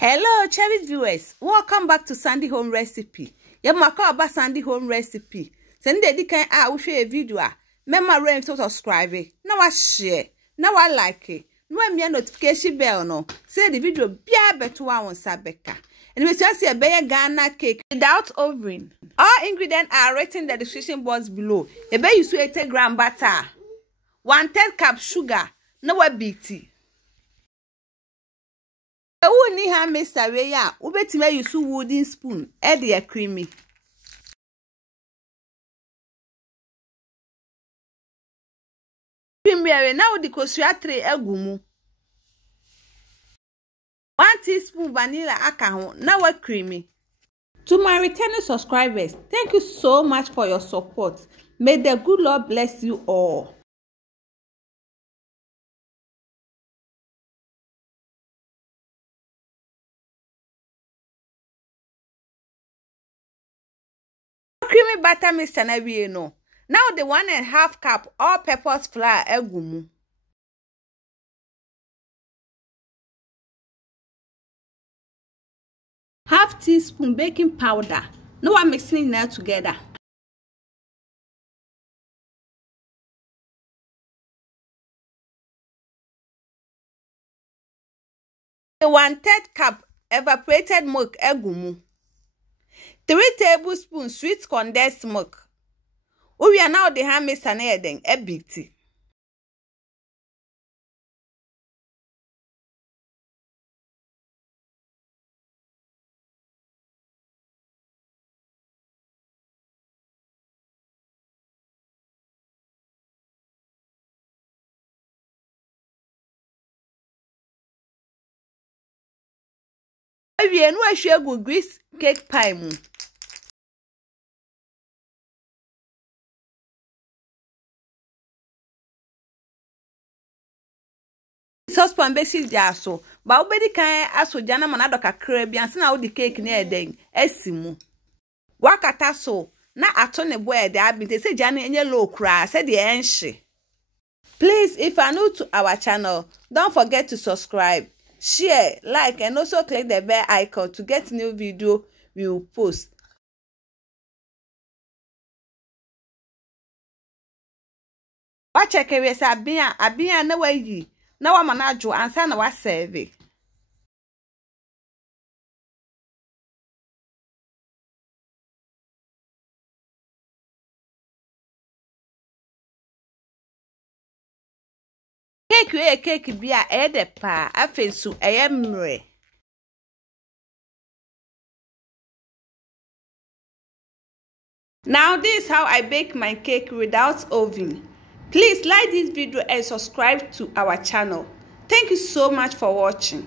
Hello, cherished viewers. Welcome back to Sandy Home Recipe. Yamaka about Sandy Home Recipe. Send the can I will share a video. Remember rain to subscribe. Now I share. Now I like it. No me notification bell no. Say the video be better one Sabeka. And we just see a Ghana cake without oven. All ingredients are written in the description box below. A bay you sweet gram butter. 1/3 cup sugar. No big tea. Who ni ha Mr. Weya, ubetime yusu wooden spoon, e creamy. Creamy now the kosua tray egumu. 1 teaspoon vanilla akaho, now we creamy. To my returning subscribers, thank you so much for your support. May the good Lord bless you all. Creamy butter Mr. Nabieno. Now the 1.5 cup all-purpose flour egumu. Half teaspoon baking powder. Now I'm mixing it together. The 1/3 cup evaporated milk egumu. 3 tablespoons sweet condensed milk. We are now the ham mixed and adding a big tea. We are no share good grease cake pie mu. Saucepan basic jar so ba obedi kan asoja na manado kakra bi anse na wo di cake na eden asimu wakata so na ato ne bo ede abinte se ja na enye low kra se de enhye. Please, if you are new to our channel, don't forget to subscribe, share, like and also click the bell icon to get new video we will post. Watch check we say abia na wayi na wa manajo ansa na wa serve. Cake bia e de pa afensu eyemre. Now this is how I bake my cake without oven. Please like this video and subscribe to our channel. Thank you so much for watching.